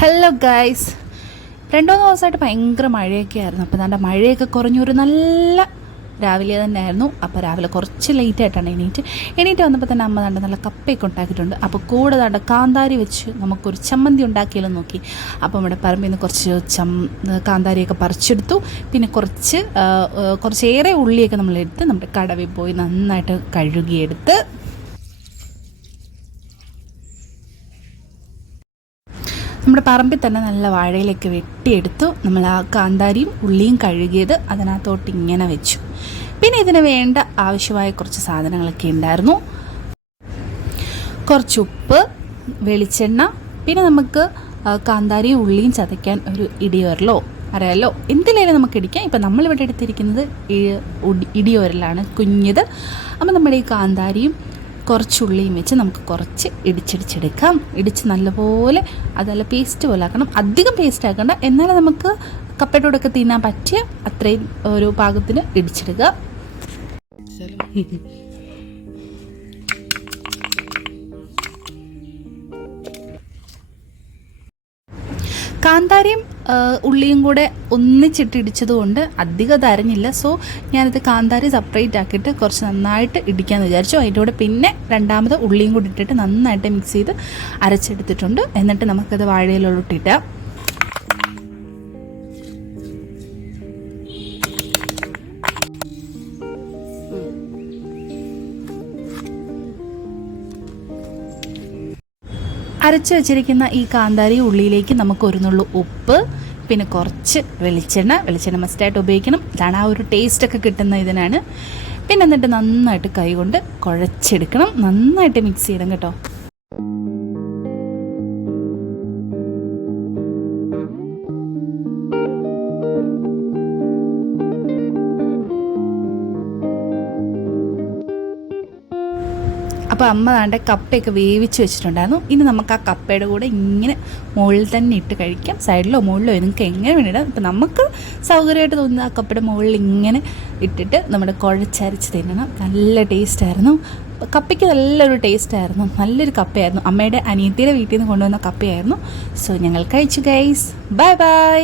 Hello guys, 2-3 ദിവസമായിട്ട് ഭയങ്കര മഴയൊക്കെ ആയിരുന്നു. അപ്പോൾ നല്ല മഴയൊക്കെ കുറഞ്ഞൊരു നല്ല രാവിലെ തന്നെ ആയിരുന്നു. അപ്പോൾ രാവിലെ കുറച്ച് ലേറ്റായിട്ടാണ് എണീറ്റ് വന്നപ്പോൾ തന്നെ അമ്മ നല്ല കപ്പയൊക്കെ ഉണ്ടാക്കിയിട്ടുണ്ട്. അപ്പോൾ കൂടെ കാന്താരി വെച്ച് നമുക്കൊരു ചമ്മന്തി ഉണ്ടാക്കിയാലും നോക്കി. അപ്പോൾ നമ്മുടെ പറമ്പിൽ നിന്ന് കുറച്ച് കാന്താരിയൊക്കെ പറിച്ചെടുത്തു. പിന്നെ കുറച്ചേറെ ഉള്ളിയൊക്കെ നമ്മളെടുത്ത് നമ്മുടെ കടവിൽ പോയി നന്നായിട്ട് കഴുകിയെടുത്ത് നമ്മുടെ പറമ്പിൽ തന്നെ നല്ല വാഴയിലേക്ക് വെട്ടിയെടുത്തു. നമ്മൾ ആ കാന്താരിയും ഉള്ളിയും കഴുകിയത് അതിനകത്തോട്ട് ഇങ്ങനെ വെച്ചു. പിന്നെ ഇതിന് വേണ്ട ആവശ്യമായ കുറച്ച് സാധനങ്ങളൊക്കെ ഉണ്ടായിരുന്നു. കുറച്ച് ഉപ്പ്, വെളിച്ചെണ്ണ, പിന്നെ നമുക്ക് കാന്താരിയും ഉള്ളിയും ചതയ്ക്കാൻ ഒരു ഇടിയോരലോ അറിയാമല്ലോ, എന്തിലേലും നമുക്ക് ഇടിക്കാം. ഇപ്പം നമ്മളിവിടെ എടുത്തിരിക്കുന്നത് ഇടിയോരലാണ്, കുഞ്ഞത്. അപ്പം നമ്മുടെ ഈ കാന്താരിയും കുറച്ചുള്ളിയും വെച്ച് നമുക്ക് കുറച്ച് ഇടിച്ചെടുക്കാം. ഇടിച്ച് നല്ലപോലെ അതല്ല പേസ്റ്റ് പോലെ ആക്കണം. അധികം പേസ്റ്റ് ആക്കണ്ട, എന്നാലും നമുക്ക് കപ്പയുടെ കൂടെ ഒക്കെ തിന്നാൻ പറ്റിയ അത്രയും ഒരു പാകത്തിന് ഇടിച്ചെടുക്കുക. കാന്താരിയും ഉള്ളിയും കൂടെ ഒന്നിച്ചിട്ടിടിച്ചത് കൊണ്ട് അധികം തരഞ്ഞില്ല. സോ ഞാനിത് കാന്താരി സെപ്പറേറ്റ് ആക്കിയിട്ട് കുറച്ച് നന്നായിട്ട് ഇടിക്കാമെന്ന് വിചാരിച്ചു. അതിൻ്റെ കൂടെ പിന്നെ രണ്ടാമത് ഉള്ളിയും കൂടി ഇട്ടിട്ട് നന്നായിട്ട് മിക്സ് ചെയ്ത് അരച്ചെടുത്തിട്ടുണ്ട്. എന്നിട്ട് നമുക്കത് വാഴയിലോട്ടിട്ടാം. അരച്ച് വെച്ചിരിക്കുന്ന ഈ കാന്താരി ഉള്ളിയിലേക്ക് നമുക്ക് ഒരു നുള്ളു ഉപ്പ്, പിന്നെ കുറച്ച് വെളിച്ചെണ്ണ മസ്റ്റായിട്ട് ഉപയോഗിക്കണം. ഇതാണ് ആ ഒരു ടേസ്റ്റൊക്കെ കിട്ടുന്ന ഇതിനാണ്. പിന്നെ എന്നിട്ട് നന്നായിട്ട് കൈ കൊണ്ട് കുഴച്ചെടുക്കണം. നന്നായിട്ട് മിക്സ് ചെയ്യണം കേട്ടോ. അപ്പോൾ അമ്മ താണ്ടെ കപ്പയൊക്കെ വേവിച്ച് വെച്ചിട്ടുണ്ടായിരുന്നു. ഇനി നമുക്ക് ആ കപ്പയുടെ കൂടെ ഇങ്ങനെ മുകളിൽ തന്നെ ഇട്ട് കഴിക്കാം. സൈഡിലോ മുകളിലോ നിങ്ങൾക്ക് എങ്ങനെ വേണ്ടിയിടാം. ഇപ്പം നമുക്ക് സൗകര്യമായിട്ട് തോന്നുന്ന ആ കപ്പയുടെ മുകളിൽ ഇങ്ങനെ ഇട്ടിട്ട് നമ്മുടെ കുഴച്ചരച്ച് തിന്നണം. നല്ല ടേസ്റ്റായിരുന്നു. കപ്പയ്ക്ക് നല്ലൊരു ടേസ്റ്റായിരുന്നു. നല്ലൊരു കപ്പയായിരുന്നു. അമ്മയുടെ അനിയത്തിയുടെ വീട്ടിൽ നിന്ന് കൊണ്ടുവന്ന കപ്പയായിരുന്നു. സോ ഞങ്ങൾ കഴിച്ചു ഗൈസ്. Bye bye.